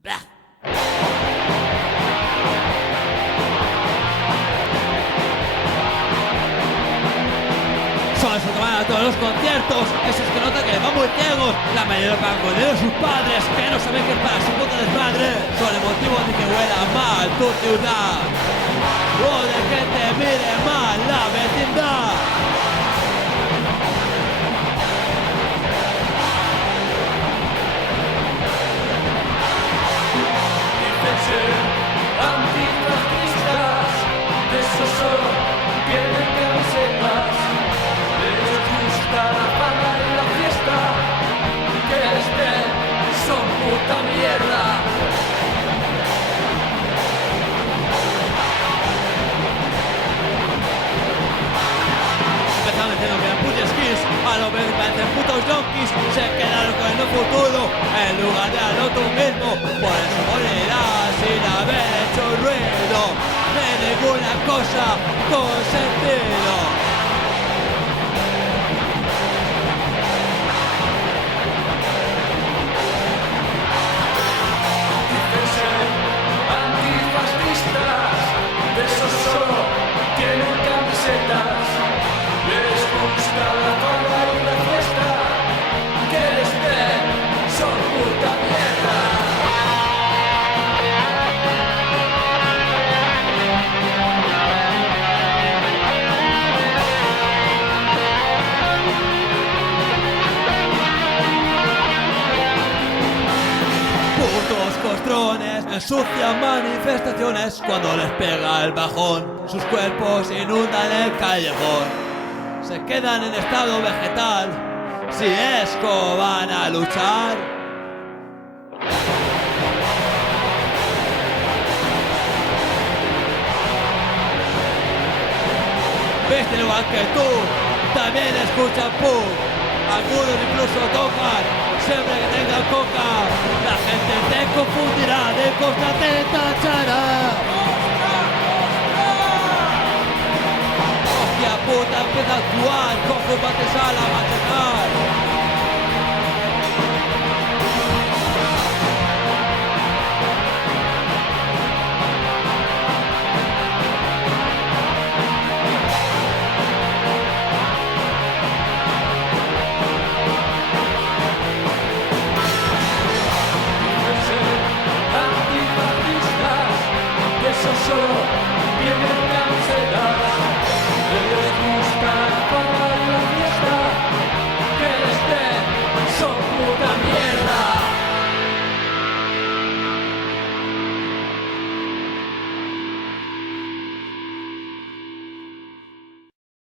Blah. Son esos que van a todos los conciertos, esos que notan que les van muy ciegos. La mayoría van con ellos sus padres, que no saben que es para su puta desmadre. Son el motivo de que huela mal tu ciudad, o de que te mire mal la vecindad. Dicen ser antifascistas, de esos solo tienen camisetas. Les gusta la fama y la fiesta, que les den son puta mierda. Empezaron diciendo que eran putos skis, a lo que parecen putos yonkis. Se quedaron con el no futuro en lugar de al otro mismo. Por eso morirás sin haber hecho ruido de ninguna cosa con sentido. Dicen ser antifascistas, de esos solo tienen camisetas. Les gusta la fama y la fiesta, que les den son puta mierda. Putos costrones ensucian manifestaciones cuando les pega el bajón. Sus cuerpos inundan el callejón. Se quedan en estado vegetal si es como van a luchar. Visten igual que tú, también escuchan punk. Algunos incluso tocan siempre que tengan coca. La gente te confundirá, de costa te tachará. Hostia puta, empieza a actuar con combates a la machacar.